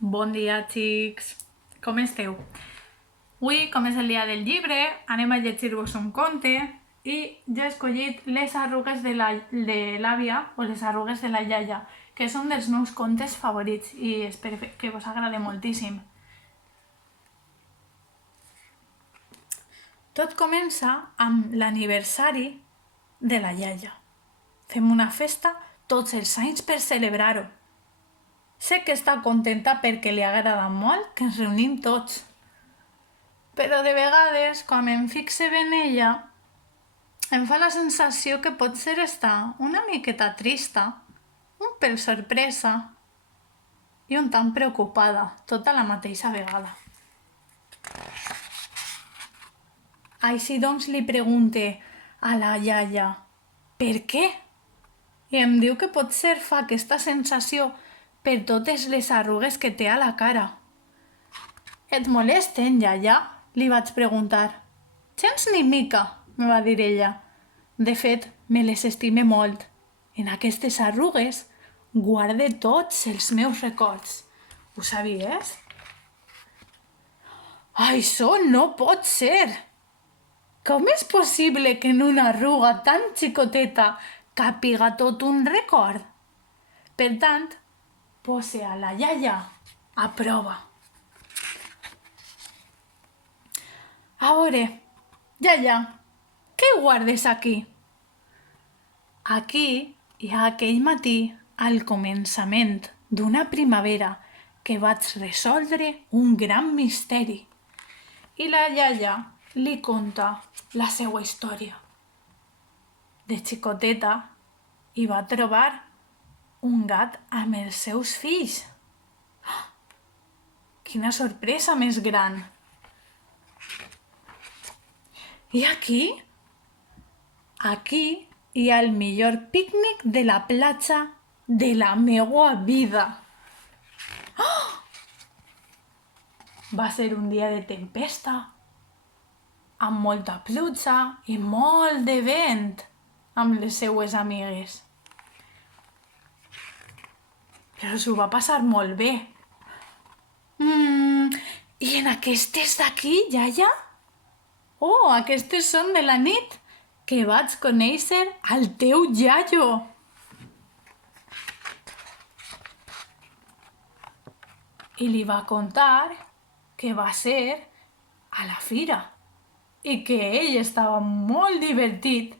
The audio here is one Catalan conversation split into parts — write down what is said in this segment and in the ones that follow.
Bon dia, xics! Com esteu? Avui, com és el dia del llibre, anem a llegir-vos un conte i ja he escollit Les arrugues de l'àvia o Les arrugues de la iaia, que són dels meus contes favorits i espero que vos agrade moltíssim. Tot comença amb l'aniversari de la iaia. Fem una festa tots els anys per celebrar-ho. Sé que està contenta perquè li agrada molt que ens reunim tots. Però de vegades, quan em fixe en ella, em fa la sensació que potser està una miqueta trista, un pèl sorpresa i un tant preocupada, tota la mateixa vegada. Així doncs li pregunte a la iaia per què? I em diu que potser fa aquesta sensació per totes les arrugues que té a la cara. Et molesten, iaia? Li vaig preguntar. Gens ni mica, me va dir ella. De fet, me les estime molt. En aquestes arrugues guarde tots els meus records. Ho sabies? Això no pot ser! Com és possible que en una arruga tan xicoteta càpiga tot un record? Per tant, pose a la iaia a prova. A veure, iaia, què guardes aquí? Aquí hi ha aquell matí, al començament d'una primavera, que vaig resoldre un gran misteri. I la iaia li conta la seva història. De xicoteta hi va trobar un gat amb els seus fills. Quina sorpresa més gran! I aquí? Aquí hi ha el millor pícnic de la platja de la meua vida. Va ser un dia de tempesta, amb molta pluja i molt de vent amb les seues amigues. Però s'ho va passar molt bé. I en aquestes d'aquí, iaia? Oh, aquestes són de la nit que vaig conèixer al teu iaio. I li va contar que va ser a la fira i que ell estava molt divertit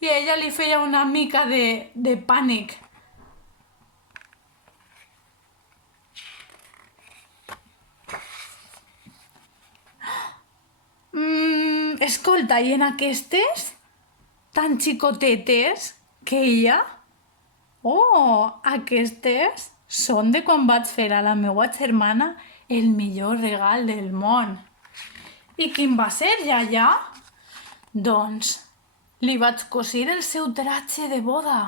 i a ella li feia una mica de pànic. Escolta, i en aquestes tan xicotetes que hi ha? Oh, aquestes són de quan vaig fer a la meva germana el millor regal del món. I quin va ser, iaia? Doncs li vaig cosir el seu tratge de boda.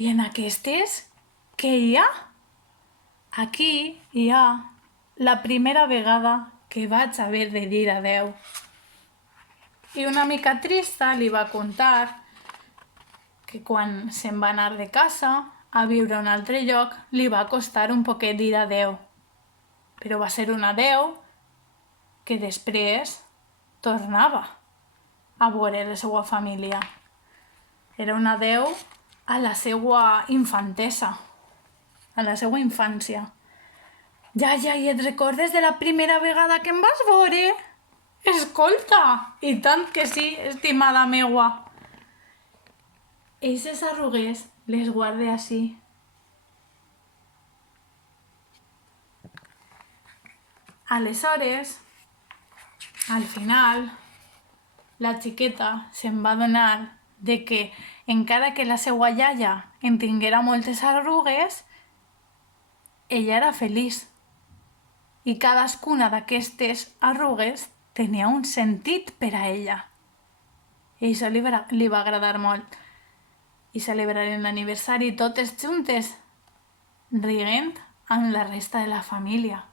I en aquestes, què hi ha? Aquí hi ha la primera vegada que vaig haver de dir adeu. I una mica trista li va contar que quan se'n va anar de casa a viure a un altre lloc li va costar un poquet dir adeu. Però va ser un adeu que després tornava a veure la seva família. Era un adeu a la seva infantesa, a la seva infància. Iaia, i et recordes de la primera vegada que em vas veure? Escolta! I tant que sí, estimada meua. Eixes arrugues les guarde així. Aleshores, al final, la xiqueta se'n va adonar de que encara que la seva iaia en tinguera moltes arrugues, ella era feliç. I cadascuna d'aquestes arrugues tenia un sentit per a ella. I això li va agradar molt. I celebrarem l'aniversari totes juntes, rient amb la resta de la família.